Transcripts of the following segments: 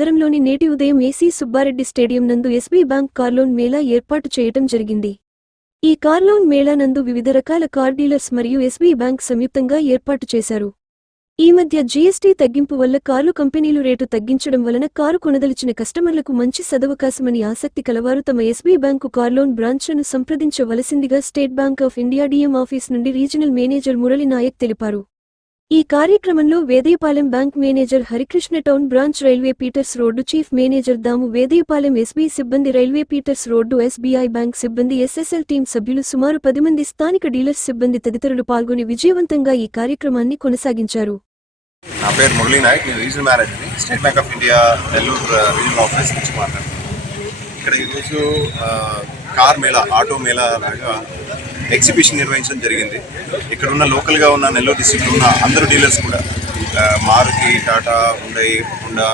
నగరంలోని నేటి ఉదయం ఏసీ సుబ్బారెడ్డి స్టేడియం నందు SB bank car loan mela ఏర్పాటు చేయటం జరిగింది. ఈ కార్లోన్ మేళా నందు వివిధ రకాల కార్ డీలర్స్ మరియు ఎస్బీ బ్యాంక్ సంయుక్తంగా ఏర్పాటు చేశారు. ఈ మధ్య జీఎస్టీ తగ్గింపు వల్ల కార్లు కంపెనీలు రేటు తగ్గించడం వలన కారు కొనదలిచిన కస్టమర్లకు మంచి సదవకాశమని ఆసక్తి కలవారు తమ ఎస్బీ బ్యాంకు కార్లోన్ బ్రాంచ్లను సంప్రదించవలసిందిగా State Bank of India DM office నుండి రీజనల్ మేనేజర్ మురళి నాయక్ తెలిపారు. ఈ కార్యక్రమంలో Vedayapalem bank manager Harikrishna town branch railway feeders road chief manager Damu Vedayapalem SB సిబ్బంది railway feeders road SBI bank సిబ్బంది ఎస్ఎస్ఎల్ టీం సభ్యులు సుమారు పది మంది స్థానిక డీలర్స్ సిబ్బంది తదితరులు పాల్గొని విజయవంతంగా ఈ కార్యక్రమాన్ని కొనసాగించారు. నా పేరు మురళీ నాయక్ నేను రీజనల్ మేనేజర్ని State Bank of India Nellore regional office నుంచి మాట్లాడుతున్నాను. ఇక్కడ ఈరోజు uh, car mela auto mela లాగా ఎగ్జిబిషన్ నిర్వహించడం జరిగింది. ఇక్కడ ఉన్న లోకల్గా ఉన్న నెల్లూరు డిస్ట్రిక్ట్లో ఉన్న అందరు డీలర్స్ కూడా Maruti Tata Hyundai Honda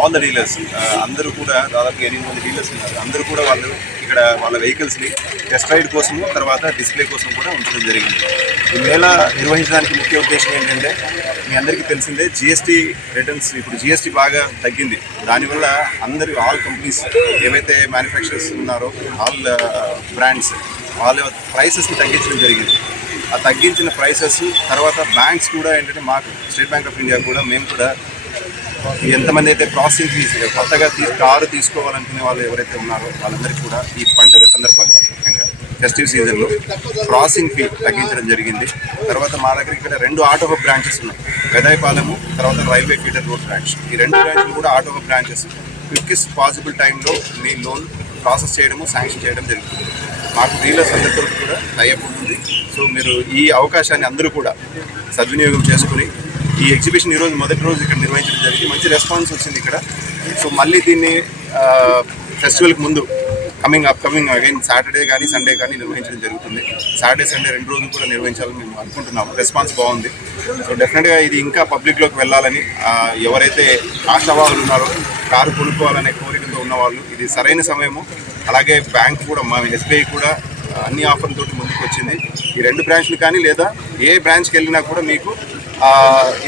all the dealers అందరూ కూడా దాదాపు ఎనిమిది మంది డీలర్స్ ఉన్నారు. అందరూ కూడా వాళ్ళు ఇక్కడ వాళ్ళ వెహికల్స్ని టెస్ట్ రైడ్ కోసము తర్వాత డిస్ప్లే కోసం కూడా ఉంచడం జరిగింది. ఈ మేళ నిర్వహించడానికి ముఖ్య ఉద్దేశం ఏంటంటే మీ అందరికీ తెలిసిందే జిఎస్టీ రిటర్న్స్ ఇప్పుడు జిఎస్టీ బాగా తగ్గింది. దానివల్ల అందరూ ఆల్ కంపెనీస్ ఏవైతే మ్యానుఫ్యాక్చరర్స్ ఉన్నారో ఆల్ బ్రాండ్స్ వాళ్ళ ప్రైసెస్ని తగ్గించడం జరిగింది. ఆ తగ్గించిన ప్రైసెస్ తర్వాత బ్యాంక్స్ కూడా ఏంటంటే మాకు స్టేట్ బ్యాంక్ ఆఫ్ ఇండియా కూడా మేము కూడా ఎంతమంది అయితే ప్రాసెసింగ్ ఫీజు కొత్తగా తీ కారు తీసుకోవాలనుకునే వాళ్ళు ఎవరైతే ఉన్నారో వాళ్ళందరికీ కూడా ఈ పండుగ సందర్భంగా ముఖ్యంగా ఫెస్టివ్ సీజన్లో ప్రాసెసింగ్ ఫీ తగ్గించడం జరిగింది. తర్వాత మా దగ్గర ఇక్కడ రెండు ఆటో హబ్ బ్రాంచెస్ ఉన్నాయి. వెదాయిపాలెము తర్వాత రైల్వే ఫీడర్ రోడ్ బ్రాంచ్ ఈ రెండు బ్రాంచ్లు కూడా auto hub branches quickest possible టైంలో మీ లోన్ ప్రాసెస్ చేయడము శాంక్షన్ చేయడం జరుగుతుంది. మాకు డీలర్స్ అందరితో కూడా టైఅప్ ఉంటుంది. సో మీరు ఈ అవకాశాన్ని అందరూ కూడా సద్వినియోగం చేసుకుని ఈ ఎగ్జిబిషన్ ఈరోజు మొదటి రోజు ఇక్కడ నిర్వహించడం జరిగింది. మంచి రెస్పాన్స్ వచ్చింది ఇక్కడ. సో మళ్ళీ దీన్ని ఫెస్టివల్కి ముందు coming up coming again Saturday కానీ సండే కానీ నిర్వహించడం జరుగుతుంది. సాటర్డే సండే రెండు రోజులు కూడా నిర్వహించాలని మేము అనుకుంటున్నాము రెస్పాన్స్ బాగుంది. సో డెఫినెట్గా ఇది ఇంకా పబ్లిక్లోకి వెళ్ళాలని ఎవరైతే ఆశావాదులు ఉన్నారో కారు కొనుక్కోవాలనే కోరికతో ఉన్నవాళ్ళు ఇది సరైన సమయము. అలాగే బ్యాంక్ కూడా మా ఎస్బీఐ కూడా అన్ని ఆఫర్లతో ముందుకు వచ్చింది ఈ రెండు బ్రాంచ్లు కానీ లేదా ఏ బ్రాంచ్కి వెళ్ళినా కూడా మీకు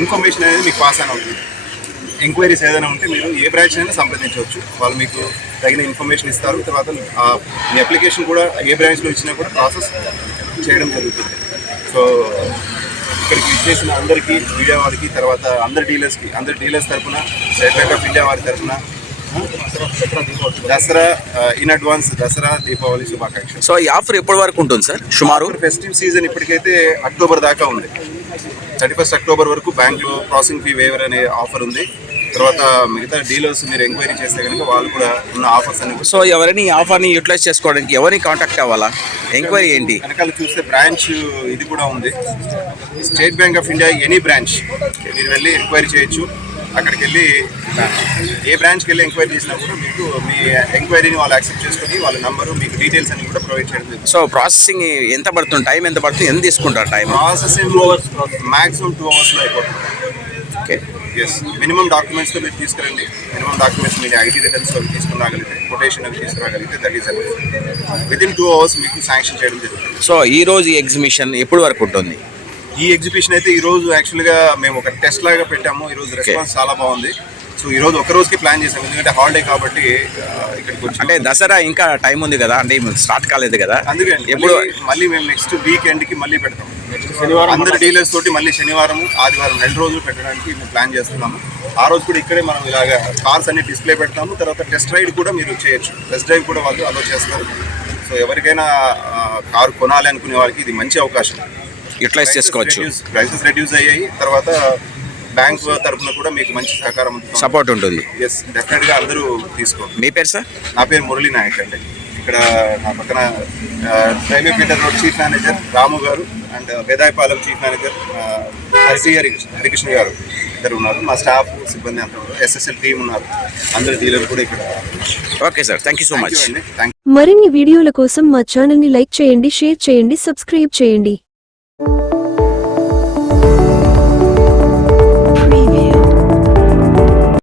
ఇన్ఫర్మేషన్ అనేది మీకు పాస్ ఆన్ అవుతుంది. ఎంక్వైరీస్ ఏదైనా ఉంటే మీరు ఏ బ్రాంచ్ అయినా సంప్రదించవచ్చు. వాళ్ళు మీకు తగిన ఇన్ఫర్మేషన్ ఇస్తారు. తర్వాత మీ అప్లికేషన్ కూడా ఏ బ్రాంచ్లో ఇచ్చినా కూడా ప్రాసెస్ చేయడం జరుగుతుంది. సో ఇక్కడికి ఇచ్చేసిన అందరికీ మీడియా వారికి తర్వాత అందరి డీలర్స్కి అందరి డీలర్స్ తరఫున స్టేట్ బ్యాంక్ ఆఫ్ ఇండియా వారి తరఫున దసరా ఇన్ అడ్వాన్స్ దసరా దీపావళి శుభాకాంక్షలు. సో ఈ ఆఫర్ ఎప్పటి వరకు ఉంటుంది సార్? సుమారు? ఫెస్టివ్ సీజన్ ఇప్పటికైతే అక్టోబర్ దాకా ఉంది. థర్టీ ఫస్ట్ అక్టోబర్ వరకు బ్యాంక్లో ప్రాసెసింగ్ ఫీ వేవర్ అనే ఆఫర్ ఉంది. తర్వాత మిగతా డీలర్స్ మీరు ఎంక్వైరీ చేస్తే కనుక వాళ్ళు కూడా ఉన్న ఆఫర్స్ అన్ని సో ఎవరైనా ఆఫర్ని యూటిలైజ్ చేసుకోవడానికి ఎవరిని కాంటాక్ట్ అవ్వాలా? ఎంక్వైరీ ఏంటి? వెనకాల చూస్తే బ్రాంచ్ ఇది కూడా ఉంది. State Bank of India any branch. మీరు వెళ్ళి ఎంక్వైరీ చేయొచ్చు. అక్కడికి వెళ్ళి ఏ బ్రాంచ్కి వెళ్ళి ఎంక్వైరీ చేసినా కూడా మీకు మీ ఎంక్వైరీని వాళ్ళు యాక్సెప్ట్ చేసుకొని వాళ్ళ నంబరు మీకు డీటెయిల్స్ అన్ని కూడా ప్రొవైడ్ చేయడం సో ప్రాసెసింగ్ ఎంత పడుతుంది? టైం ఎంత పడుతుంది? ఎంత తీసుకుంటారు టైం? ప్రాసెసింగ్ మాక్సిమం టూ అవర్స్లో అయిపోతుంది. ఓకే. ఎస్ మినిమం డాక్యుమెంట్స్తో మీరు తీసుకురండి. మినిమం డాక్యుమెంట్స్ మీరు ఐటీ రిటర్న్స్ అవి తీసుకురాగలిగితే కొటేషన్ అవి తీసుకురాగలిగితే that is within two hours మీకు శాంక్షన్ చేయడం జరుగుతుంది. సో ఈ రోజు ఈ ఎగ్జిబిషన్ ఎప్పుడు వరకు ఉంటుంది? ఈ ఎగ్జిబిషన్ అయితే ఈ రోజు యాక్చువల్గా మేము ఒక టెస్ట్ లాగా పెట్టాము. ఈ రోజు రెస్పాన్స్ చాలా బాగుంది. సో ఈ రోజు ఒక రోజుకి ప్లాన్ చేసాము ఎందుకంటే హాలిడే కాబట్టి ఇక్కడికి వచ్చి. అంటే దసరా ఇంకా టైం ఉంది కదా? అంటే స్టార్ట్ కాలేదు కదా? అందుకే ఎప్పుడు మళ్ళీ మేము నెక్స్ట్ వీకెండ్కి మళ్ళీ పెడతాం. అందరి డీలర్స్ తోటి మళ్ళీ శనివారం ఆదివారం రెండు రోజులు పెట్టడానికి మేము ప్లాన్ చేస్తున్నాము. ఆ రోజు కూడా ఇక్కడే మనం ఇలాగ కార్స్ అన్ని డిస్ప్లే పెడతాము. తర్వాత టెస్ట్ రైడ్ కూడా మీరు చేయొచ్చు. టెస్ట్ డ్రైవ్ కూడా వాళ్ళు అలో చేస్తారు. సో ఎవరికైనా కారు కొనాలి అనుకునే వాళ్ళకి ఇది మంచి అవకాశం. యూటిలైజ్ చేసుకోవచ్చు. ప్రైసెస్ రెడ్యూస్ అయ్యాయి. తర్వాత బ్యాంక్ తరఫున కూడా మీకు మంచి సహకారం సపోర్ట్ ఉంటుంది. ఎస్ డెఫినెట్గా అందరూ తీసుకోండి. మీ పేరు సార్? నా పేరు మురళీ నాయక్ అండి. ఇక్కడ నా పక్కన railway feeder road chief manager Ramu garu and Vedayapalem chief manager హరిసి Harikrishna Harikrishna గారు ఇద్దరు ఉన్నారు. మా స్టాఫ్ సిబ్బంది అంతా ఉన్నారు. ఎస్ఎస్ఎల్ టీం ఉన్నారు. అందరు డీలర్ కూడా ఇక్కడ okay sir thank you so thank much మరిన్ని వీడియోల కోసం మా ఛానల్ని లైక్ చేయండి షేర్ చేయండి సబ్స్క్రైబ్ చేయండి.